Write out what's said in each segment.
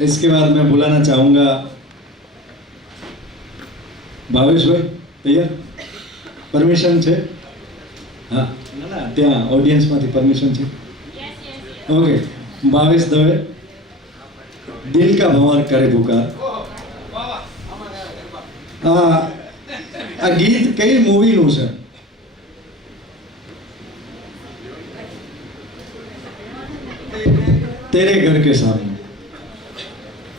इसके बाद मैं बुलाना चाहूंगा भावेश भाई तैयार परमिशन છે હા ના ના ત્યાં ઓડિયન્સ માંથી પરમિશન છે ઓકે ભાવેશ દવે દિલ का भंवर करे पुकार આ ગીત કઈ મૂવી નું છે तेरे घर के सामने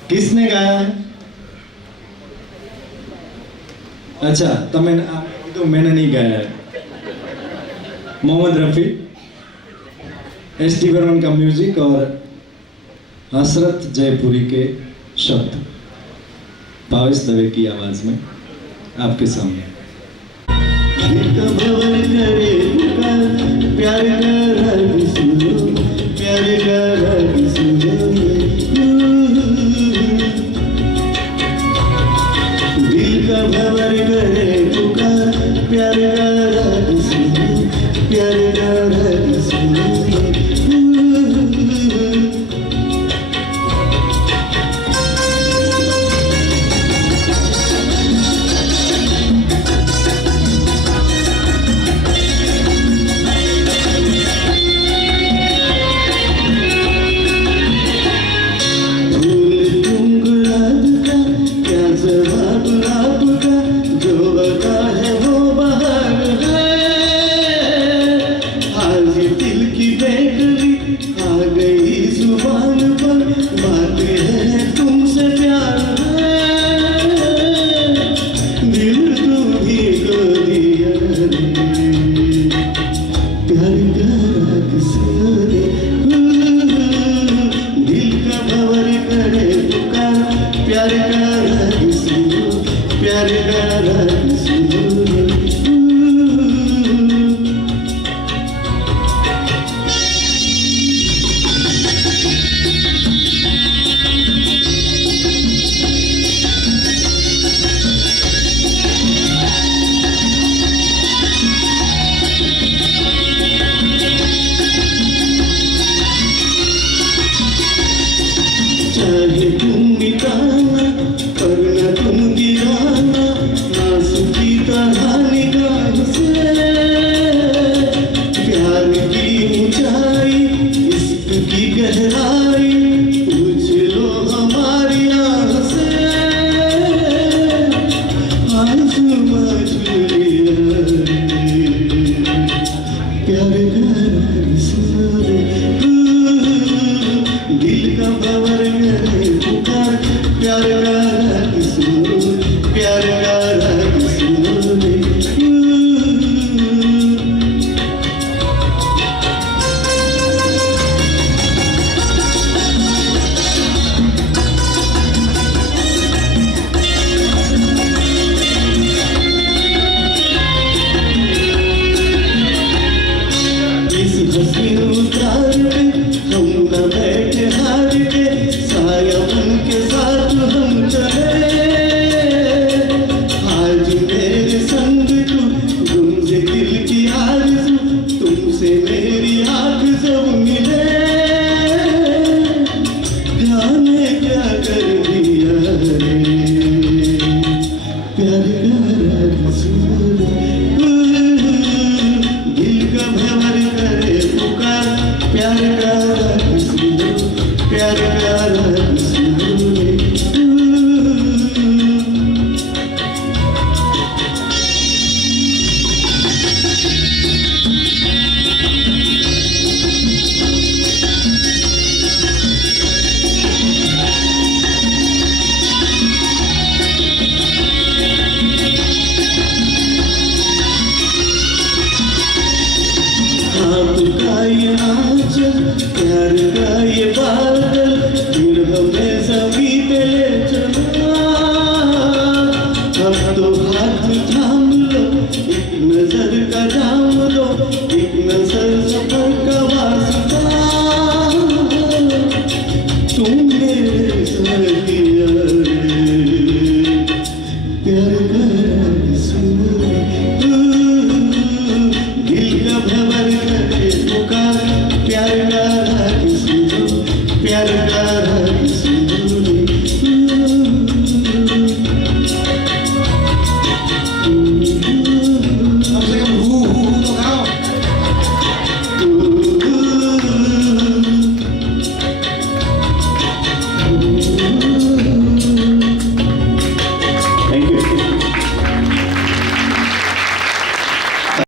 किसने गाया है अच्छा तमें तो मैंने नहीं गाया है मोहम्मद रफी एस डी बर्मन का म्यूजिक और हसरत जयपुरी के शब्द भावेश दवे की आवाज में आपके सामने प्यार दिल का भंवर करे पुकार प्यार का राग सुनो प्यार का राग सुनो चाहे तुम मिटाना पर न तुम गिराना आंसू की तरह निगाह से प्यार की ऊंचाई इश्क की गहराई पूछ लो हमारी आँख से आंसू प्यार दिल का भंवर करे पुकार प्यार का राग सुनो प्यार का राग सुनो इस हसीन उतार पे हम न बैठे हार के साया बन के साथ हम चले आज मेरे संग तू तुमसे दिल की आरज़ू तुमसे मेरी आँख सब मिले जाने क्या करे